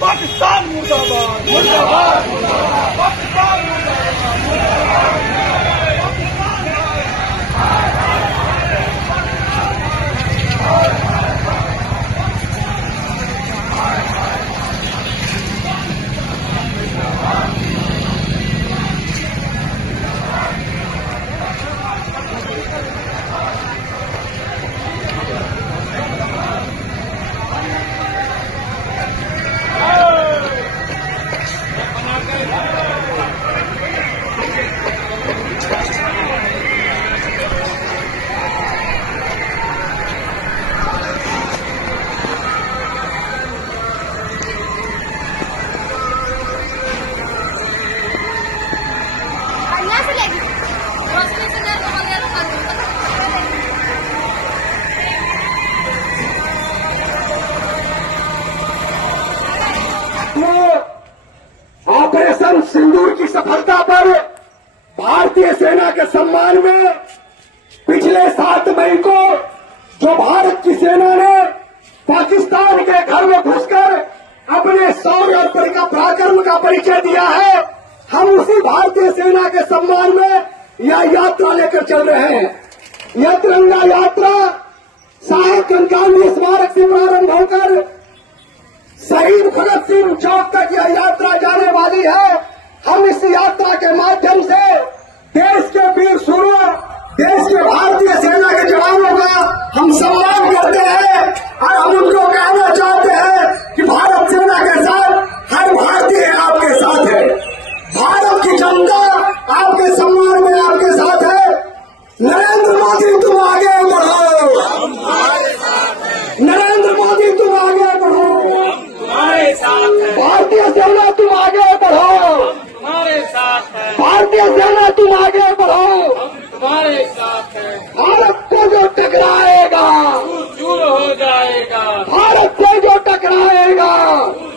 पाकिस्तान मुर्दाबाद, मुर्दाबाद, मुर्दाबाद, पाकिस्तान मुर्दाबाद, मुर्दाबाद। ऑपरेशन सिंदूर की सफलता पर भारतीय सेना के सम्मान में पिछले 7 मई को जो भारत की सेना ने पाकिस्तान के घर में घुसकर अपने शौर्य और पराक्रम का परिचय दिया है, हम उसी भारतीय सेना के सम्मान में यह यात्रा लेकर चल रहे हैं। यह तिरंगा यात्रा साहब गांधी स्मारक से प्रारंभ होकर शहीद भगत सिंह चौक तक यह यात्रा जाने वाली है। हम इस यात्रा के माध्यम से देश के वीर सूरों, देश के भारतीय सेना के जवानों का हम सम्मान करते हैं और हम उनको कहना चाहते हैं कि भारत सेना के साथ हर भारतीय आपके साथ है। भारत की जनता आपके सम्मान में आपके साथ है। नरेंद्र मोदी तुम आगे बढ़ो, नरेंद्र मोदी तुम आगे बढ़ो, भारतीय सेना तुम आगे बढ़ो, तुम्हारे साथ है, भारतीय सेना तुम आगे बढ़ो, तुम्हारे साथ है। भारत को जो टकराएगा चूर हो जाएगा, भारत से जो टकराएगा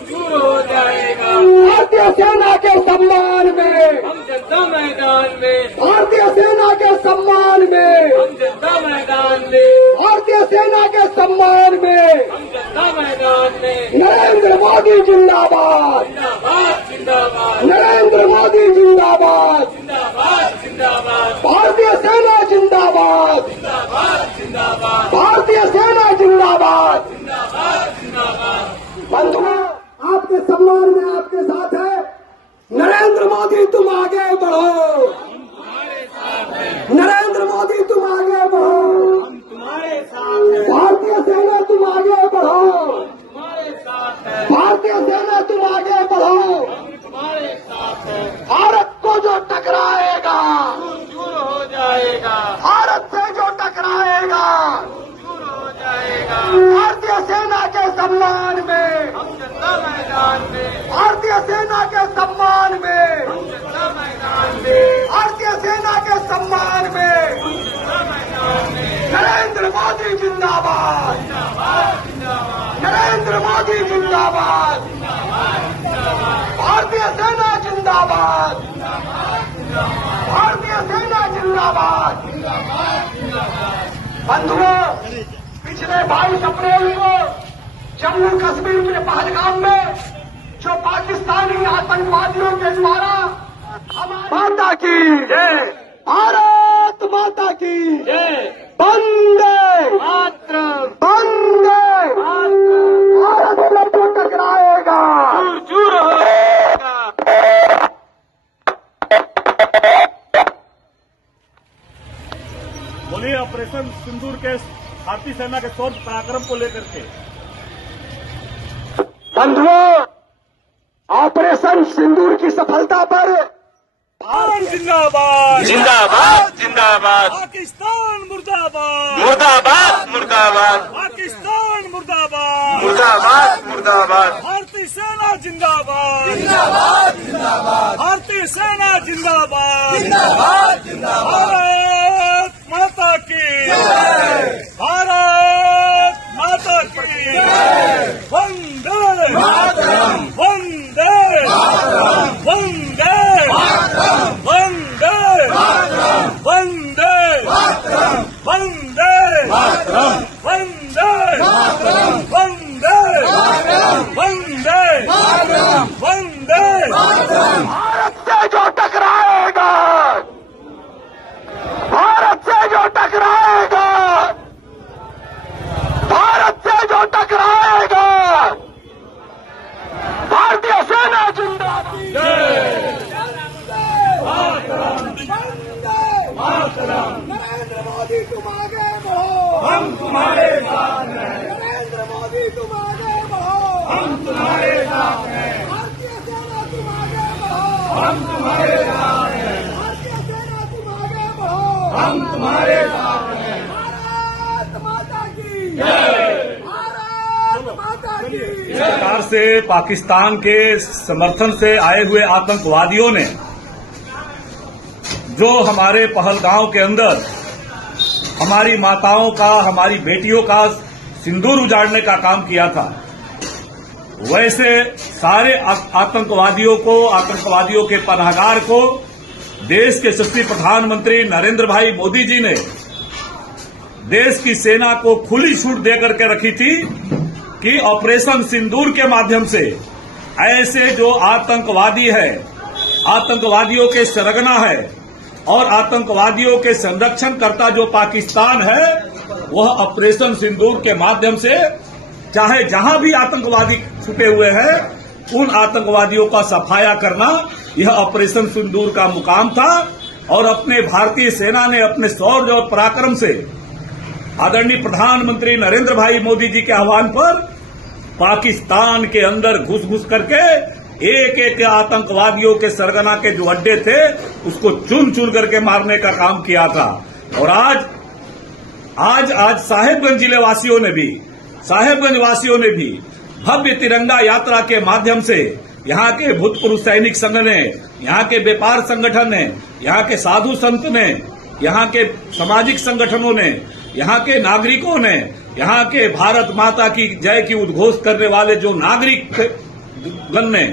चूर हो जाएगा। भारतीय सेना के सम्मान में, हम जनता मैदान में, भारतीय सेना के सम्मान में, हम जनता मैदान में, भारतीय सेना के सम्मान में हम जनता मैदान में। नरेंद्र मोदी जिंदाबाद, जिंदाबाद, जिंदाबाद, नरेंद्र मोदी जिंदाबाद, जिंदाबाद, जिंदाबाद, भारतीय सेना जिंदाबाद, जिंदाबाद, जिंदाबाद, भारतीय सेना जिंदाबाद। जिंदाबाद, जिंदाबाद। बंधुओं, आपके सम्मान में आपके साथ है। नरेंद्र मोदी तुम आगे बढ़ो, तुम्हारे साथ है, नरेंद्र मोदी तुम आगे बढ़ो, तुम्हारे साथ है, भारतीय सेना तुम आगे बढ़ो, तुम्हारे साथ है, भारतीय सेना तुम आगे बढ़ो। तुम्हारे साथ है। भारत को जो टकराएगा, चूर हो जाएगा, भारत से जो टकराएगा, चूर हो जाएगा। भारतीय सेना के सम्मान में, हम जनता मैदान में, भारतीय सेना के सम्मान में, हम जनता मैदान में, भारतीय सेना के सम्मान में हम जनता मैदान में। नरेंद्र मोदी जिंदाबाद, जिंदाबाद, जिंदाबाद, नरेंद्र मोदी जिंदाबाद, भारतीय सेना जिंदाबाद, भारतीय सेना जिंदाबाद। बंधुओं, पिछले 22 अप्रैल को जम्मू कश्मीर के पहलगाम में जो पाकिस्तानी आतंकवादियों के द्वारा माता की जय, भारत माता की जय, वंदे मातरम, वंदे भारत से जो टकराएगा चूर हो जाएगा। बोलिए ऑपरेशन सिंदूर के भारतीय सेना के शौर्य पराक्रम को लेकर के। बंधुओं, ऑपरेशन सिंदूर की सफलता पर भारत जिंदाबाद, जिंदाबाद, जिंदाबाद, पाकिस्तान मुर्दाबाद, मुर्दाबाद, मुर्दाबाद, पाकिस्तान मुर्दाबाद, मुर्दाबाद, मुर्दाबाद, भारतीय सेना जिंदाबाद, जिंदाबाद, जिंदाबाद, भारतीय सेना जिंदाबाद, जिंदाबाद, जिंदाबाद, भारत माता की जय, भारत माता की जय, वंदे मातरम, वंदे मातरम, वंदे मातरम, वंदे मातरम, वंदे मातरम, वंदे मातरम, वंदे मातरम, वंदे मातरम, वंदे भारत से जो टकराएगा, भारत से जो टकराएगा, भारत से जो टकराएगा, भारतीय सेना जिंदाबाद। नरेंद्र मोदी तुम आगे बढ़ो, हम तुम्हारे साथ हैं। नरेंद्र मोदी तुम आगे बढ़ो, हम तुम्हारे साथ हैं। भारतीय सेना तुम आगे बढ़ो, हम तुम्हारे साथ हैं। भारतीय सेना तुम आगे बढ़ो, हम तुम्हारे साथ हैं। भारत माता की जय, भारत माता की इस प्रकार से पाकिस्तान के समर्थन से आए हुए आतंकवादियों ने जो हमारे पहलगांव के अंदर हमारी माताओं का, हमारी बेटियों का सिंदूर उजाड़ने का काम किया था, वैसे सारे आतंकवादियों के पनाहगार को देश के यशस्वी प्रधानमंत्री नरेंद्र भाई मोदी जी ने देश की सेना को खुली छूट देकर के रखी थी कि ऑपरेशन सिंदूर के माध्यम से ऐसे जो आतंकवादी है, आतंकवादियों के सरगना है और आतंकवादियों के संरक्षणकर्ता जो पाकिस्तान है, वह ऑपरेशन सिंदूर के माध्यम से चाहे जहां भी आतंकवादी छुपे हुए हैं, उन आतंकवादियों का सफाया करना यह ऑपरेशन सिंदूर का मुकाम था। और अपने भारतीय सेना ने अपने शौर्य और पराक्रम से आदरणीय प्रधानमंत्री नरेंद्र भाई मोदी जी के आह्वान पर पाकिस्तान के अंदर घुस घुस करके एक एक आतंकवादियों के सरगना के जो अड्डे थे उसको चुन चुन करके मारने का काम किया था। और आज साहेबगंज जिले वासियों ने भी भव्य तिरंगा यात्रा के माध्यम से यहाँ के भूतपूर्व सैनिक संघ ने, यहाँ के व्यापार संगठन ने, यहाँ के साधु संत ने, यहाँ के सामाजिक संगठनों ने, यहाँ के नागरिकों ने, यहाँ के भारत माता की जय की उद्घोष करने वाले जो नागरिक गण ने,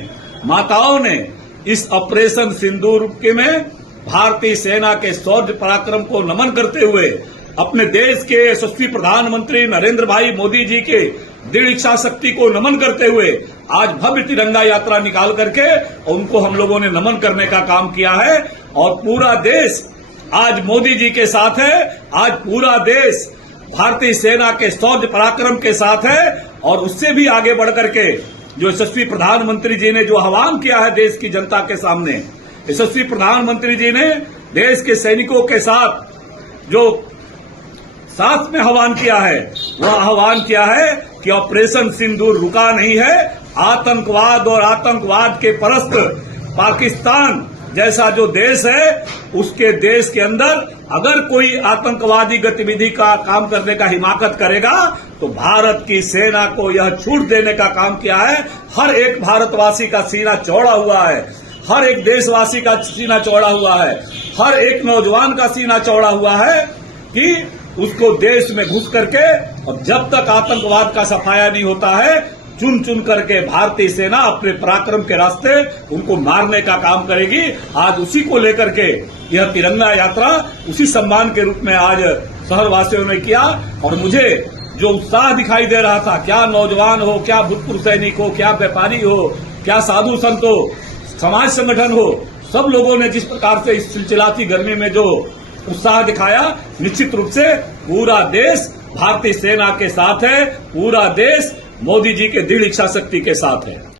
माताओं ने इस ऑपरेशन सिंदूर के में भारतीय सेना के शौर्य पराक्रम को नमन करते हुए अपने देश के यशस्वी प्रधानमंत्री नरेंद्र भाई मोदी जी के दृढ़ इच्छा शक्ति को नमन करते हुए आज भव्य तिरंगा यात्रा निकाल करके उनको हम लोगों ने नमन करने का काम किया है। और पूरा देश आज मोदी जी के साथ है, आज पूरा देश भारतीय सेना के शौर्य पराक्रम के साथ है। और उससे भी आगे बढ़ करके जो यशस्वी प्रधानमंत्री जी ने जो आह्वान किया है देश की जनता के सामने, यशस्वी प्रधानमंत्री जी ने देश के सैनिकों के साथ जो साथ में आह्वान किया है, वह आह्वान किया है कि ऑपरेशन सिंदूर रुका नहीं है। आतंकवाद और आतंकवाद के परस्त पाकिस्तान जैसा जो देश है, उसके देश के अंदर अगर कोई आतंकवादी गतिविधि का काम करने का हिमाकत करेगा तो भारत की सेना को यह छूट देने का काम किया है। हर एक भारतवासी का सीना चौड़ा हुआ है, हर एक देशवासी का सीना चौड़ा हुआ है, हर एक नौजवान का सीना चौड़ा हुआ है कि उसको देश में घुस करके, और जब तक आतंकवाद का सफाया नहीं होता है, चुन चुन करके भारतीय सेना अपने पराक्रम के रास्ते उनको मारने का काम करेगी। आज उसी को लेकर के यह तिरंगा यात्रा उसी सम्मान के रूप में आज शहरवासियों ने किया। और मुझे जो उत्साह दिखाई दे रहा था, क्या नौजवान हो, क्या भूतपूर्व सैनिक हो, क्या व्यापारी हो, क्या साधु संत हो, समाज संगठन हो, सब लोगों ने जिस प्रकार से इस चिलचिलाती गर्मी में जो उत्साह दिखाया, निश्चित रूप से पूरा देश भारतीय सेना के साथ है, पूरा देश मोदी जी के दृढ़ इच्छा शक्ति के साथ है।